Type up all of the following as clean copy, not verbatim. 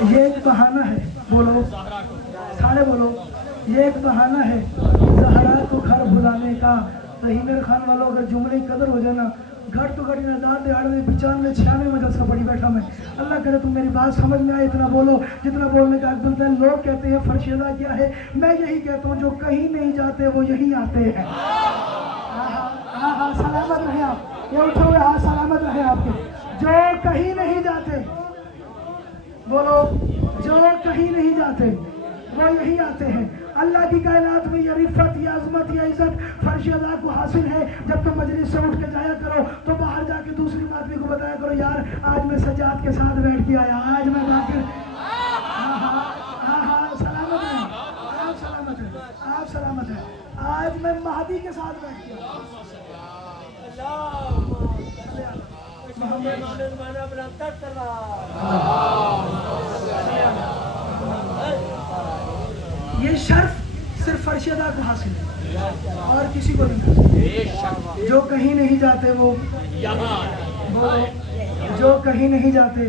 یہ ایک بہانہ ہے، بولو سارے بولو، یہ ایک بہانہ ہے زہرا کو گھر بلانے کا۔ رحیم خان والوں اگر جملے کی قدر ہو جائے نا، گھر تو گھر نہ دار دہاڑ میں 95 96 مدرسہ پڑھی بیٹھا میں۔ اللہ کرے تم میری بات سمجھ میں آئے، اتنا بولو جتنا بولنے کا حق بنتا ہے۔ لوگ کہتے ہیں فرشیدہ کیا ہے، میں یہی کہتا ہوں جو کہیں نہیں جاتے وہ یہی آتے ہیں۔ ہاں سلامت رہے آپ، یہ اٹھے ہوئے ہاتھ سلامت رہے آپ کے، جو کہیں نہیں جاتے، بولو جو کہیں نہیں جاتے وہ یہی آتے ہیں۔ اللہ کی کائنات میں یہ رفت، یہ عظمت، یہ عزت فرش ادا کو حاصل ہے۔ جب تم مجلس سے اٹھ کے جایا کرو تو باہر جا کے دوسری آدمی کو بتایا کرو، یار آج میں سجاد کے ساتھ بیٹھ کے آیا، آج میں باقر۔ ہاں سلامت ہے، آپ سلامت ہیں، آپ سلامت ہیں، آج میں مہدی کے ساتھ بیٹھ کے آیا۔ یہ شرف صرف فرش ادا کو حاصل ہے اور کسی کو نہیں۔ جو کہیں نہیں جاتے وہ جو کہیں نہیں جاتے۔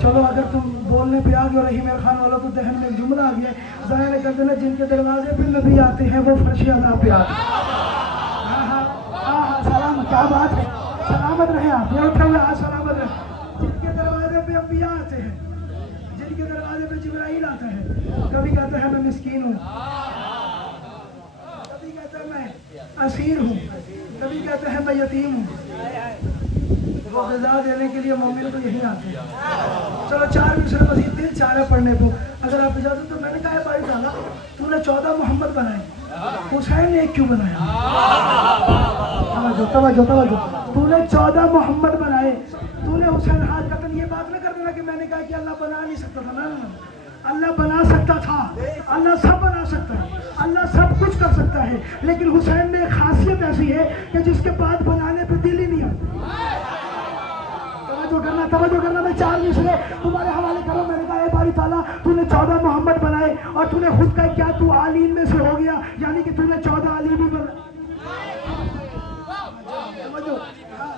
چلو اگر تم بولنے پہ آ گئے اور رحیم خان والوں تو ذہن میں جملہ آ گیا، ظاہر کر دینا جن کے دروازے پہ نبی آتے ہیں وہ فرش ادا پہ آتے ہیں۔ ہاں سلام، کیا بات ہے، سلامت رہے آپ، یہ اٹھے ہوئے ہاں سلامت رہے۔ جن کے دروازے پہ انبیاء آتے ہیں، جن کے دروازے پہ جبرائیل آتا ہے، کبھی کہتے ہیں میں مسکین ہوں، کبھی کہتے ہیں میں اسیر ہوں، کبھی کہتے ہیں میں یتیم ہوں۔ وہ غذا دینے کے لیے مومن تو یہی آتے ہیں۔ چلو 4 مصرے مزید دل چاہ رہے پڑھنے کو، اگر آپ اجازت تو میں نے کہا ہے بھائی تعالیٰ تو نے 14 محمد بنائے، حسین نے ایک کیوں بنایا؟ توجہ، تو نے 14 محمد بنائے، تو نے حسین ہاتھ قتل۔ یہ بات نہ کر دینا کہ میں نے کہا کہ اللہ بنا نہیں سکتا تھا، نا اللہ بنا سکتا تھا، اللہ سب بنا سکتا ہے، اللہ سب کچھ کر سکتا ہے، لیکن حسین میں ایک خاصیت ایسی ہے کہ جس کے بعد بنانے پہ دل ہی نہیں آتا۔ توجہ کرنا، میں 4 مصرے تمہارے حوالے کروں۔ میں نے کہا اے باری تعالیٰ تو نے 14 محمد بنائے اور تو نے خود کا کیا تو عالین میں سے ہو گیا، یعنی کہ تو نے 14 علی بھی بنائے،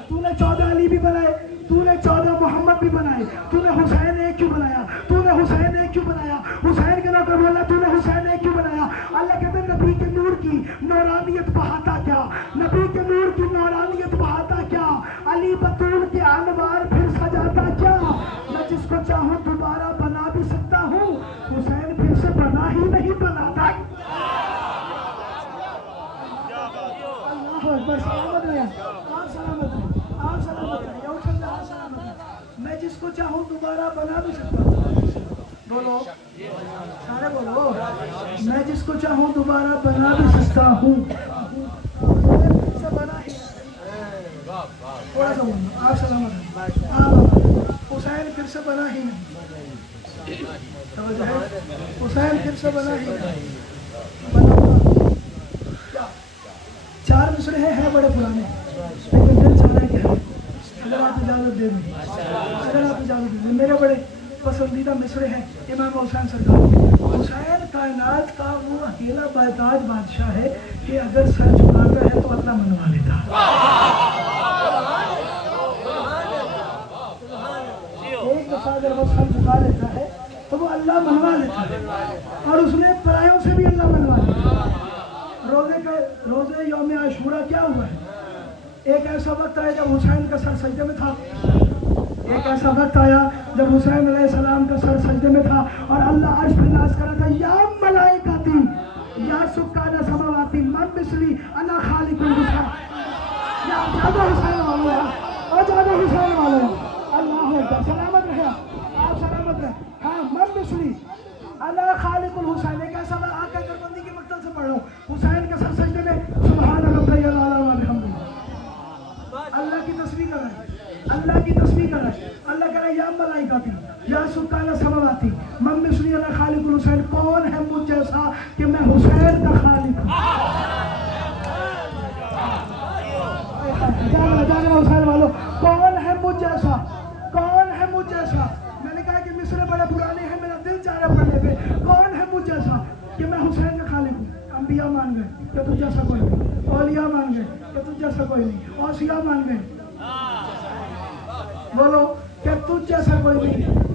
تو نے 14 علی بھی بنائے، تو نے 14 محمد بھی بنائے، تو نے حسین ایک کیوں بنایا؟ تو نے حسین ایک کیوں بنایا؟ حسین کے نوکر بولا تو نے حسین ایک کیوں بنایا؟ اللہ کہتے ہیں نبی کے نور کی نورانیت بہاتا کیا، نبی کے نور کی نورانیت بہاتا کیا، علی بطول کے انوار پھر سجاتا کیا، میں جس کو چاہوں دوبارہ بنا بھی سکتا ہوں، حسین پھر سے بنا ہی نہیں بناتا۔ اللہ اکبر، سلامت رہے آپ، سلامت رہے آپ، سلامت رہے، میں جس کو چاہوں دوبارہ بنا بھی سکتا ہوں، بولو سارے بولو، میں جس کو چاہوں دوبارہ بنا بھی سکتا ہوں، تھوڑا سا بولو آپ، سلامت رہے حسین پھر سے بنا ہی نہیں، حسین پھر سے بنا ہی نہیں۔ 4 مصرے ہیں بڑے پرانے، لیکن دل چاہ رہے کہ اگر آپ اجازت دے دیں، اگر آپ اجازت دے دیں، میرے بڑے پسندیدہ مصرے ہیں امام حسین سرکار۔ حسین کائنات کا وہ اکیلا باتاج بادشاہ ہے کہ اگر سر جھکاتا ہے تو اللہ منوا لیتا ہے۔ ایک دفعہ اگر وہ سر جھکا لیتا ہے تو وہ اللہ منوا لیتا ہے، اور اس نے پرایوں سے بھی اللہ منوا لیتا ہے۔ روزے یوم عاشورہ کیا ہوا ہے؟ ایک ایسا وقت آیا جب حسین کا سر سجدے میں تھا، ایک ایسا وقت آیا جب حسین علیہ السلام کا سر سجدے میں تھا اور اللہ عرش پہ ناز کر رہا تھا، یا ملائکتی یا سکان سماواتی من مثلی انا خالق الحسین، یا زیادہ حسین والو ہے اور زیادہ حسین والو ہے۔ اللہ اکبر، سلامت رہے آپ، سلامت رہے۔ ہاں، من مثلی انا خالق الحسین، ایک ایسا وقت آقا دربندی کے مقتل سے پڑھ رہا ہوں، حسین کے سر سجدے میں سبحان ربی الاعلی والحمدللہ، اللہ کی تسبیح کر رہا ہے، اللہ کی تسبیح کر رہا ہے۔ اللہ کہہ رہا ہے یا ملائکتی یا سکان سماواتی من مثلی انا خالق الحسین، کون ہے مجھ جیسا کہ میں حسین کا خالق ہوں۔ جانا حسین والو، کون ہے مجھ جیسا، کون ہے مجھ جیسا؟ میں نے کہا کہ مصرے بڑے پرانے ہیں، میرا دل چاہ رہا پڑھنے پہ، کون ہے مجھ جیسا کہ میں حسین کا خالق ہوں۔ انبیاء مان گئے کہ تجھ جیسا کوئی نہیں، اولیاء مان گئے کہ تجھ جیسا کوئی نہیں، اوصیاء مان گئے بولو کہ تجھ جیسا کوئی نہیں۔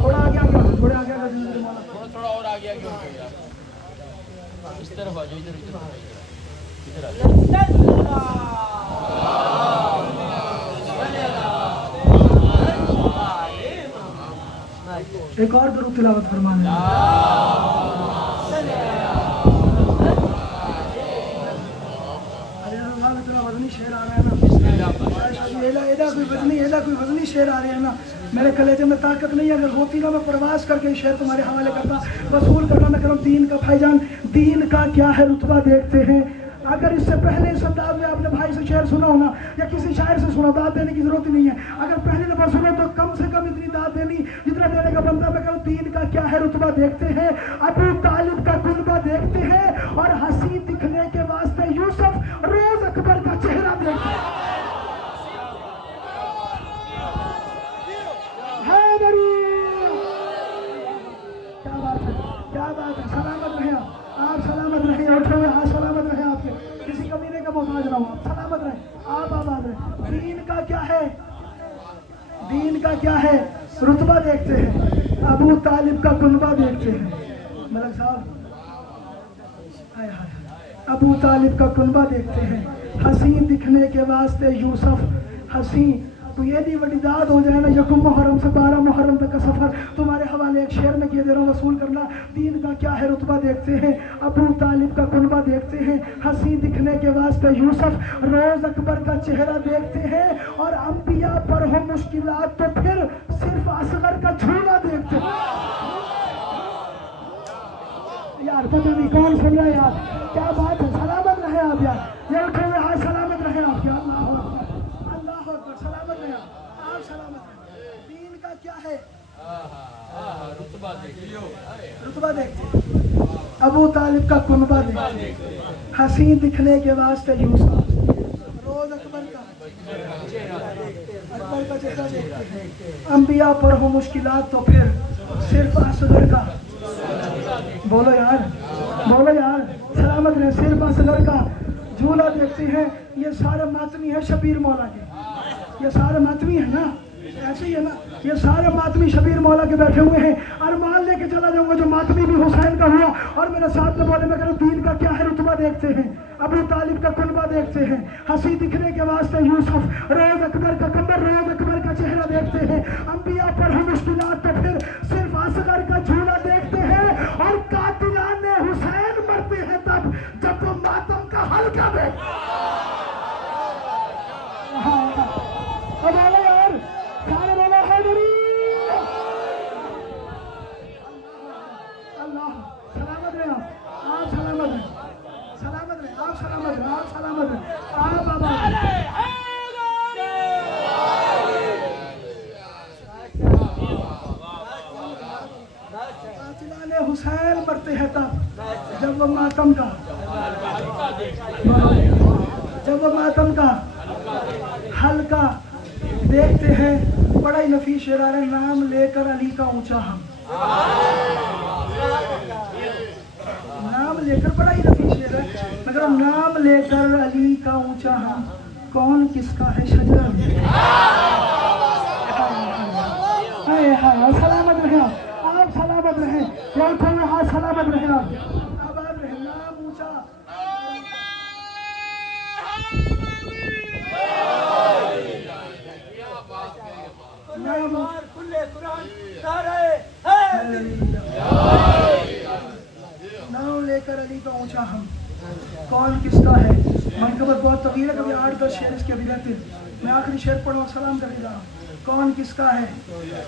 تھوڑا آگے آگے تھوڑے آگے آگے مولا تھوڑا اور آگے آگے ہو گیا اس طرف آ جاؤ ادھر ایک اور درود تلاوت فرمانے وزنی شعر آ رہے ہیں نا کوئی وزنی شعر آ رہے ہیں نا میرے کلیجے میں طاقت نہیں ہے اگر ہوتی نا میں پرواز کر کے شعر تمہارے حوالے کرتا وصول کرنا میں کروں دین کا بھائی جان دین کا کیا ہے رتبہ دیکھتے ہیں اگر اس سے پہلے اس انداز میں آپ نے بھائی سے شعر سنا ہونا یا کسی شاعر سے سنا داد دینے کی ضرورت نہیں ہے اگر پہلی دفعہ سنو تو کم سے کم اتنی داد دینی جتنا دینے کا بندہ میں کہوں دین کا کیا ہے رتبہ دیکھتے ہیں ابو طالب کا کنبہ دیکھتے ہیں اور ہنسی دکھنے کے واسطے یوسف روز اکبر کا چہرہ دیکھتے ہیں کیا بات ہے سلامت رہیں آپ سلامت رہیں اٹھے ہوئے ہاتھ سلامت رہیں آپ کے کسی کمینے کا محتاج نہ ہو آپ سلامت رہیں آپ آباد رہیں دین کا کیا ہے دین کا کیا ہے رتبہ دیکھتے ہیں ابو طالب کا کنبہ دیکھتے ہیں ملک صاحب ابو طالب کا کنبہ دیکھتے ہیں حسین دکھنے کے واسطے یوسف حسین تو یہ نہیں بڑی داد ہو جائے نا یکم محرم سے 12 محرم تک کا سفر تمہارے حوالے ایک شعر میں کیے دے رہا ہوں وصول کرنا دین کا کیا ہے رتبہ دیکھتے ہیں ابو طالب کا کنبہ دیکھتے ہیں حسین دکھنے کے واسطے یوسف روز اکبر کا چہرہ دیکھتے ہیں اور انبیاء پر ہو مشکلات تو پھر صرف اصغر کا جھولا دیکھتے ہیں یار پتہ نہیں کون سن رہا ہے یار کیا بات ہے سلامت رہے آپ یار یہ اٹھے ہوئے ہاتھ سلامت رہے آپ کیا اللہ اکبر سلامت رہے آپ سلامت رہے دین کا کیا ہے رتبہ دیکھتے ابو طالب کا کنبہ دیکھتے حسین دکھنے کے واسطے یوسف روز اکبر کا چہرہ دیکھتے انبیاء پر ہو مشکلات تو پھر صرف اصغر کا بولو یار سلامت رہے صرف اصغر کا جھولا دیکھتے ہیں یہ سارے ماتمی ہیں شبیر مولا کے یہ سارے ماتمی ہیں نا ایسے ہی ہے نا یہ سارے ماتمی شبیر مولا کے بیٹھے ہوئے ہیں ارمان لے کے چلا جاؤں گا جو ماتمی بھی حسین کا ہوا اور میرے ساتھ میں بولے میں کہوں دین کا کیا ہے رتبہ دیکھتے ہیں ابو طالب کا کنبہ دیکھتے ہیں ہنسی دکھنے کے واسطے یوسف روز اکبر کا کمبر روز اکبر کا چہرہ دیکھتے ہیں انبیاء پر ہم مشکلات تو پھر صرف اصغر کا جھولا دیکھتے ہیں اور قاتلان حسین مرتے ہیں تب جب وہ ماتم کا حلقہ دیکھتے ہیں حسین مرتے ہیں تب جب وہ ماتم کا حلقہ دیکھتے ہیں بڑا ہی نفیس شعر ہے نام لے کر علی کا اونچا ہم نام لے کر بڑا ہی نفیس شعر ہے مگر نام لے کر علی کا اونچا ہم کون کس کا ہے شجرہ سلامت رہیں آپ سلامت رہیں ہاتھ سلامت رہیں آپ آباد رہیں نام اونچا نام لے کر علی کا اونچا ہم کون کس کا ہے منقبت بہت طویل ہے کبھی 8-10 شعر اس کے ابھی رہتے میں آخری شعر پڑھوں سلام کرے جا رہا ہوں کون کس کا ہے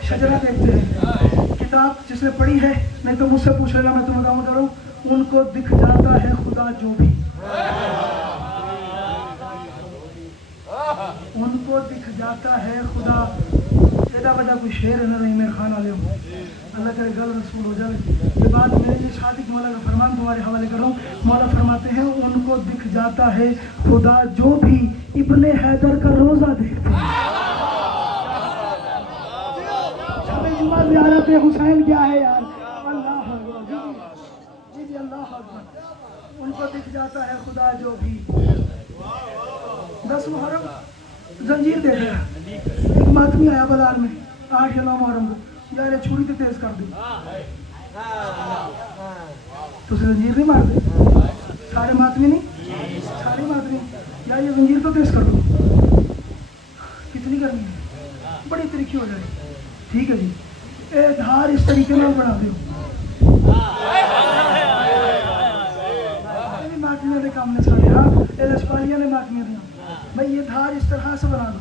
شجرہ دیکھتے ہیں کتاب جس نے پڑھی ہے نہیں تو مجھ سے پوچھ لینا میں تمہیں دعوت کروں ان کو دکھ جاتا ہے خدا جو بھی ان کو دکھ جاتا ہے خدا تیرا وجہ کوئی شعر ہے نہ نہیں میرے خان والے ہوں اللہ کرے گل رسول ہو جائے یہ بات میرے لیے صادق مولا کا فرمان تمہارے حوالے کروں مولا فرماتے ہیں ان کو دکھ جاتا ہے خدا جو بھی ابن حیدر کا روزہ دیکھتے ہیں زیارت حسین کیا ہے یار اللہ جی اللہ اکبر ان کو دکھ جاتا ہے خدا جو بھی 10 محرم زنجیر دے دیا ایک ماتمی آیا بازار میں 8 یا 9 محرم کو یار چھری تو تیز کر دو تو زنجیر نہیں مار دے سارے ماتمی نہیں سارے ماتمی یا یہ زنجیر تو تیز کر دو کتنی کرنی ہے بڑی طریقے ہو جائے ٹھیک ہے جی اے دھار اس طریقے میں بنا دو ماتمیاں دے کام نے سارے ہاں اے لشپالیاں نے ماتمیاں دیا بھائی یہ دھار اس طرح سے بنا دو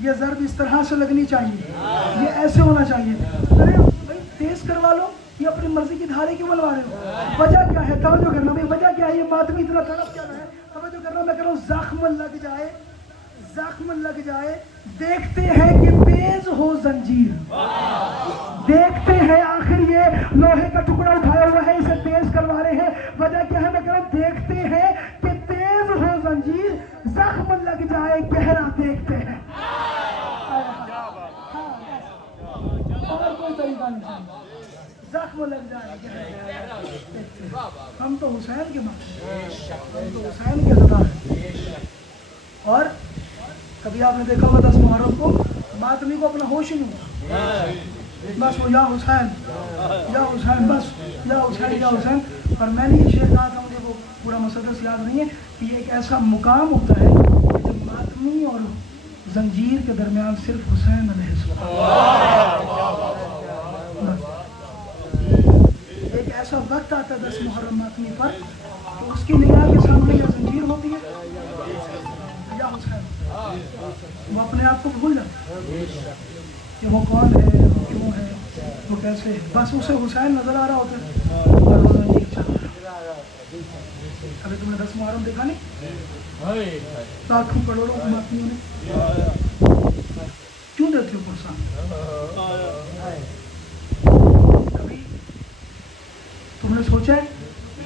یہ ضرب اس طرح سے لگنی چاہیے یہ ایسے ہونا چاہیے ارے بھائی تیز کروا لو یہ اپنی مرضی کی دھارے کیوں بنوا رہے ہو وجہ کیا ہے توجہ کرنا بھائی وجہ کیا ہے یہ ماتمی اتنا طرف کیا ہے توجہ کرنا میں کہہ رہا ہوں زخم لگ جائے دیکھتے ہیں کہ تیز ہو زنجیر دیکھتے ہیں آخر یہ لوہے کا ٹکڑا اٹھایا ہوا ہے اسے تیز کروا رہے ہیں وجہ کیا ہے میں کہہ رہا ہوں دیکھتے ہیں کہ تیز ہو زنجیر زخم لگ جائے گہرا دیکھتے ہیں اور کوئی طریقہ نہیں زخم لگ جائے ہم تو حسین کے ہم تو حسین کے زدہ ہیں اور کبھی آپ نے دیکھا ہوگا 10 محرم کو ماتمی کو اپنا ہوش ہی نہیں ہوتا بس وہ یا حسین بس یا حسین اور میں نے یہ شعر کہا تھا مجھے وہ پورا مسدس یاد نہیں ہے کہ یہ ایک ایسا مقام ہوتا ہے جب ماتمی اور زنجیر کے درمیان صرف حسین علیہ السلام ایک ایسا وقت آتا ہے 10 محرم ماتمی پر تو اس کی نگاہ کے سامنے یا زنجیر ہوتی ہے یا حسین وہ اپنے آپ کو بھول جاتا ہے کہ وہ کون ہے وہ کیوں ہے وہ کیسے ہے بس اسے حسین نظر آ رہا ہوتا ہے اور وہ زنجیر چل رہا ہے ابھی تم نے 10 محرم دیکھا نہیں لاکھوں کروڑوں ماتمیوں نے کیوں دیتے ہو پرسان کبھی تم نے سوچا ہے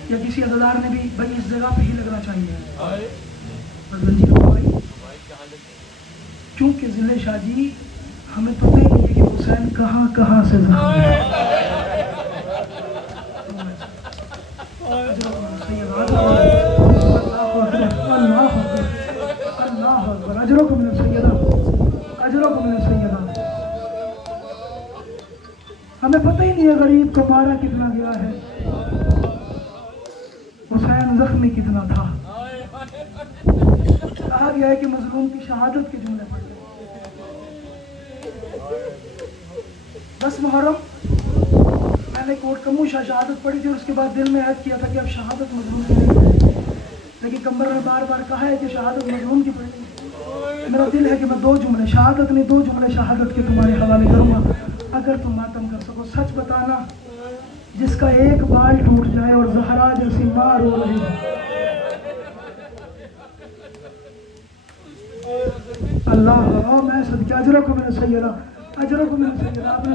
یا کسی عزادار نے بھی بھائی اس جگہ پہ ہی لگنا چاہیے بس زنجیر ہو گئی کیونکہ ضلع شاہ جی ہمیں پتہ ہی نہیں ہے کہ حسین کہاں کہاں سے زخمی ہے اجرکم من سیدہ ہمیں پتہ ہی نہیں ہے غریب کو مارا کتنا گیا ہے حسین زخمی کتنا تھا کہا گیا ہے کہ مظلوم کی شہادت کے جملے پڑھ 10 محرم میں نے کوٹ کموشا شہادت پڑھی تھی اور اس کے بعد دل میں عہد کیا تھا کہ اب شہادت مظلوم کی نہیں ہے لیکن کمبر نے بار بار کہا ہے کہ شہادت مظلوم کی پڑھنی ہے میرا دل ہے کہ میں 2 جملے شہادت نہیں 2 جملے شہادت کے تمہارے حوالے کروں گا اگر تم ماتم کر سکو سچ بتانا جس کا ایک بال ٹوٹ جائے اور زہرا جیسی ماں رو رہی ہے اللہ میں صدقہ اجرکم من سیدہ اجرکم من سیدہ آپ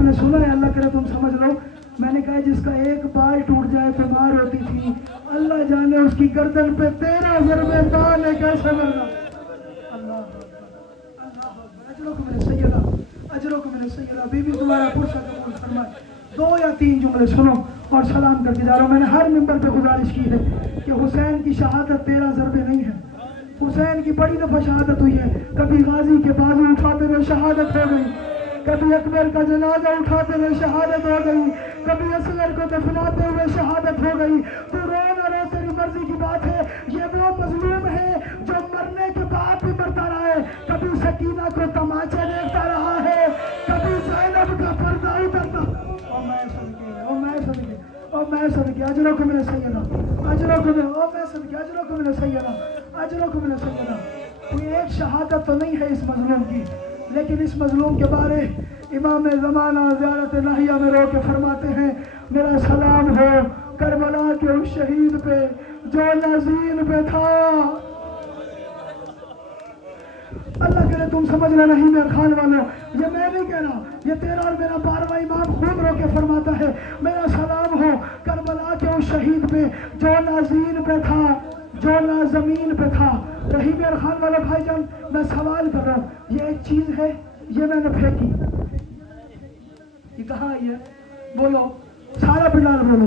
نے سنا ہے اللہ کرے تم سمجھ لو میں نے کہا جس کا ایک بال ٹوٹ جائے بیمار ہوتی تھی اللہ جانے اس کی گردن پہ 13 ضربے دان ہے کیسے لگا اللہ اجرکم من سیدہ اجرکم من سیدہ بی بی تمہارا پرسہ قبول فرمائے 2 یا 3 جملے سنو اور سلام کر کے جا رہا ہوں میں نے ہر ممبر پہ گزارش کی ہے کہ حسین کی شہادت 13 ضربے نہیں ہے حسین کی بڑی دفعہ شہادت ہوئی ہے کبھی غازی کے بازو اٹھاتے ہوئے شہادت ہو گئی کبھی اکبر کا جنازہ اٹھاتے ہوئے شہادت ہو گئی کبھی اصغر کو دفناتے ہوئے شہادت ہو گئی تو رو نہ رو تیری مرضی کی بات ہے یہ وہ مظلوم ہے جو مرنے کے بعد بھی مرتا رہا ہے کبھی سکینہ کو تماچے دیکھتا رہا ہے کبھی زینب کا پردہ اترتا میں صدقے اجرکم من سیدہ اجرکم من سیدہ کوئی ایک شہادت تو نہیں ہے اس مظلوم کی لیکن اس مظلوم کے بارے امام زمانہ زیارت ناہیہ میں رو کے فرماتے ہیں میرا سلام ہو کربلا کے اس شہید پہ جو نازین پہ تھا اللہ کرے تم سمجھنا نہیں میرے خان والوں یہ میں نہیں کہہ رہا یہ تیرا اور میرا 12واں امام خود رو کے فرماتا ہے میرا سلام ہو کربلا کے اس شہید پہ جو نازین پہ تھا جو نازمین پہ تھا رہی میرے خان والے بھائی جان میں سوال کر رہا ہوں یہ ایک چیز ہے یہ میں نے پھینکی یہ کہاں آئی ہے بولو سارا پنڈال بولو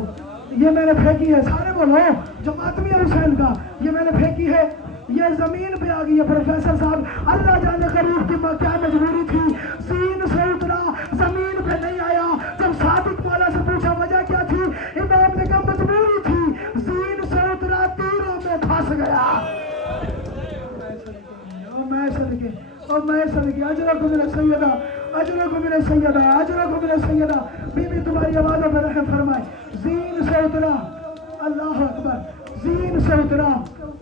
یہ میں نے پھینکی ہے سارے بولو جو ماتمی حسین کا یہ میں نے پھینکی ہے یہ زمین پہ آ گئی ہے پروفیسر صاحب اللہ جانے غریب کی کیا مجبوری تھی زین سے اترا زمین پہ نہیں آیا. جب صادق مولا سے پوچھا وجہ کیا تھی, امام نے کہا مجبوری تھی, زین سے اترا تیروں میں پھنس گیا. اور میں صدقے اجرکم من السیدہ, اجرکم من السیدہ, اجرکم من السیدہ. بی بی تمہاری آوازوں میں رحم فرمائے. زین سے اترا, اللہ اکبر, زین سے اترا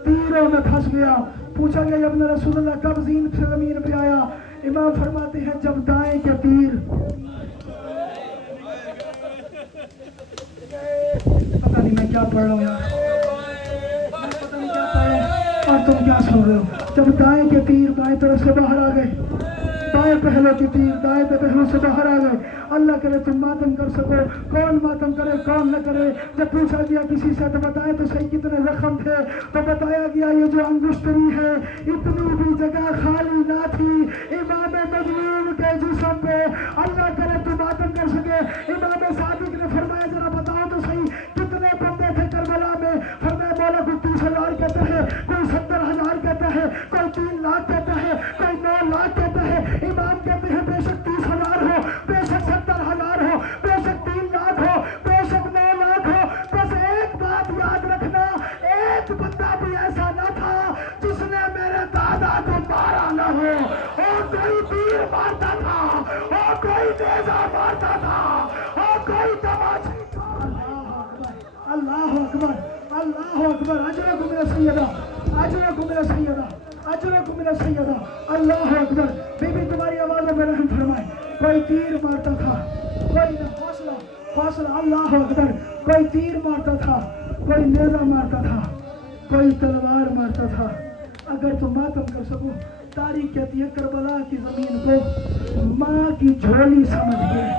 تیروں میں پھنس گیا. پوچھا گیا یا ابن رسول اللہ کب زین سے زمین پہ آیا؟ امام فرماتے ہیں جب دائیں کے تیر, پتہ نہیں میں کیا پڑھ رہا ہوں یار, میں پتہ نہیں کیا پڑھ رہا ہوں اور تم کیا سن رہے ہو. جب دائیں کے تیر بائیں طرف سے باہر آ گئے, بائیں پہلو کے تیر دائیں پہلو سے باہر آ گئے. اللہ کرے تم ماتم کر سکو, کون ماتم کرے کون نہ کرے. جب پوچھا گیا کسی سے تو بتائے تو صحیح کتنے زخم تھے, تو بتایا گیا یہ جو انگشتری ہے اتنی بھی جگہ خالی نہ تھی امام مظلوم کے جسم پہ. اللہ کرے تم ماتم کر سکے. امام صادق نے فرمایا ذرا بتاؤ تو صحیح کتنے بندے تھے کربلا میں؟ فرمایا مولا کوئی 30,000 کہتا ہے, کوئی 70,000 کہتا ہے, کوئی 3 لاکھ کہتا ہے, کوئی 9 لاکھ کہتا ہے. امام کہتے ہیں بے شک 30,000 ہو, بے شک 70,000 ہو, بے شک 3 لاکھ ہو, بے شک 9 لاکھ ہو, بس ایک بات یاد رکھنا, ایک بندہ بھی ایسا نہ تھا جس نے میرے دادا کو مارا نہ ہو. اور کوئی تیر مارتا تھا, اور کوئی نیزہ مارتا تھا, اور کوئی تماچا. اللہ اکبر, اللہ اکبر. اجرکم من السیدہ, اجرکم من السیدہ, اجرکم من السیدہ. اللہ اکبر. بی بی تمہاری آوازوں میں رحم فرمائے. کوئی تیر مارتا تھا, کوئی حوصلہ حوصلہ, اللہ اکبر. کوئی تیر مارتا تھا, کوئی نیزہ مارتا تھا, کوئی تلوار مارتا تھا. اگر تم ماتم کر سکو, تاریخ کہتی ہے کربلا کی زمین کو ماں کی جھولی سمجھ گئے.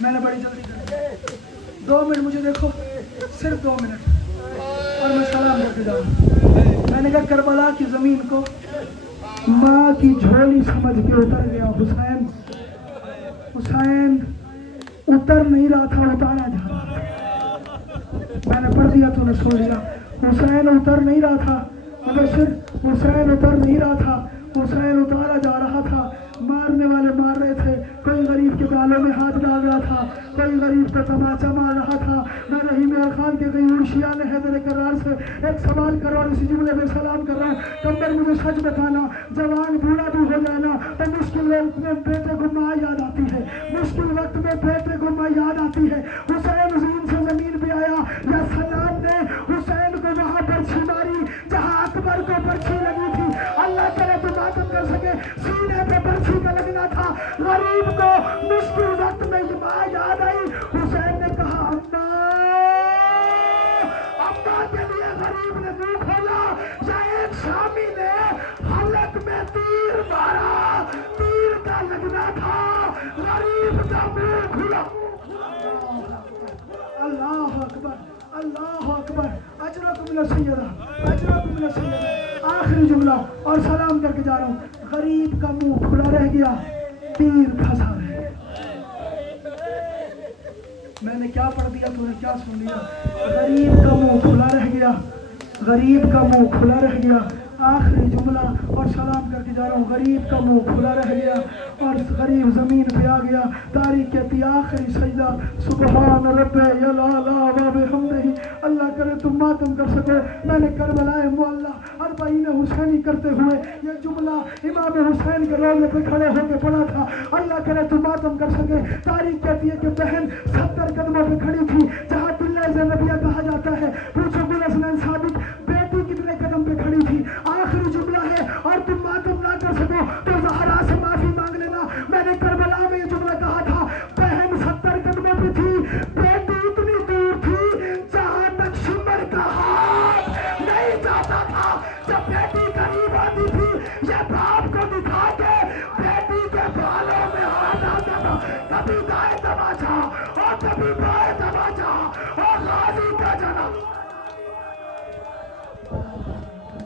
میں نے بڑی جلدی کر دی, 2 منٹ مجھے دیکھو, صرف 2 منٹ, اور میں سلام کر کے جاؤں. میں نے کہا کربلا کی زمین کو ماں کی جھولی سمجھ کے اتر گیا. حسین, حسین اتر نہیں رہا تھا, اتارا جا رہا تھا. میں نے پڑھ دیا تو نے سن لیا. حسین اتر نہیں رہا تھا, مبشر حسین اتر نہیں رہا تھا, حسین اتارا جا رہا تھا. مارنے والے مار رہے تھے, کوئی غریب کے بالوں میں ہاتھ ڈال رہا تھا, کوئی غریب پہ تماچا مار رہا تھا. میں رحیم خان کے غیور شیعہ نے حیدر کرار سے ایک سوال کرو اور اسی جملے میں سلام کر رہا ہوں. کمبر مجھے سچ بتانا, جوان بوڑھا بھی ہو جانا تو مشکل وقت میں بیٹے کو ماں یاد آتی ہے, مشکل وقت میں بیٹے کو ماں یاد آتی ہے. حسین زین سے زمین پہ آیا, یا سلام نے حسین کو وہاں پرچھی ماری جہاں اکبر کو پرچھی لگی تھی. اللہ کرے تو ماتم کر سکے, سینے پہ پرچھی کا لگنا تھا. غریب کو مشکل وقت میں یہ ماں یاد آئی. حسین نے کہا اماں, اماں کے لیے غریب نے منہ کھولا, یا ایک شامی نے حلق میں تیر مارا, تیر کا لگنا تھا, غریب کا منہ کھلا. اللہ اکبر, اللہ اکبر. اجرکم من السیدہ, اجرکم من السیدہ. آخری جملہ اور سلام کر کے جا رہا ہوں. غریب کا منہ کھلا رہ گیا, تیر پھنسا رہ گیا. میں نے کیا پڑھ دیا تو نے کیا سن لیا؟ غریب کا منہ کھلا رہ گیا, غریب کا منہ کھلا رہ گیا. آخری جملہ اور سلام کر کے جا رہا ہوں. غریب کا منہ کھلا رہ گیا اور غریب زمین پہ آ گیا. تاریخ کہتی آخری سجدہ سبحان رب یلالا و بحمدہ. اللہ کرے تم ماتم کر سکو. میں نے کربلا معلیٰ اربعین حسینی کرتے ہوئے یہ جملہ امام حسین کے روضے پہ کھڑے ہو کے پڑھا تھا. اللہ کرے تم ماتم کر سکے. تاریخ کہتی ہے کہ بہن 70 قدموں پہ کھڑی تھی جہاں دلہ زینبیہ کہا جاتا ہے. پوچھو گل حسنین ثابت بیٹی کتنے قدم پہ کھڑی تھی؟ آخری جملہ ہے اور تم ماتم نہ کر سکو تو زہرا سے معافی مانگ لینا. میں نے کربلا میں یہ جملہ کہا تھا, بہن 70 قدموں پہ تھی, بیٹی اتنی دور تھی جہاں تک شمر کا ہاتھ نہیں جاتا تھا. جب بیٹی قریب آتی تھی یہ باپ کو دکھا کے بیٹی کے بالوں میں ہاتھ آتا تھا, کبھی دائیں تماچا اور کبھی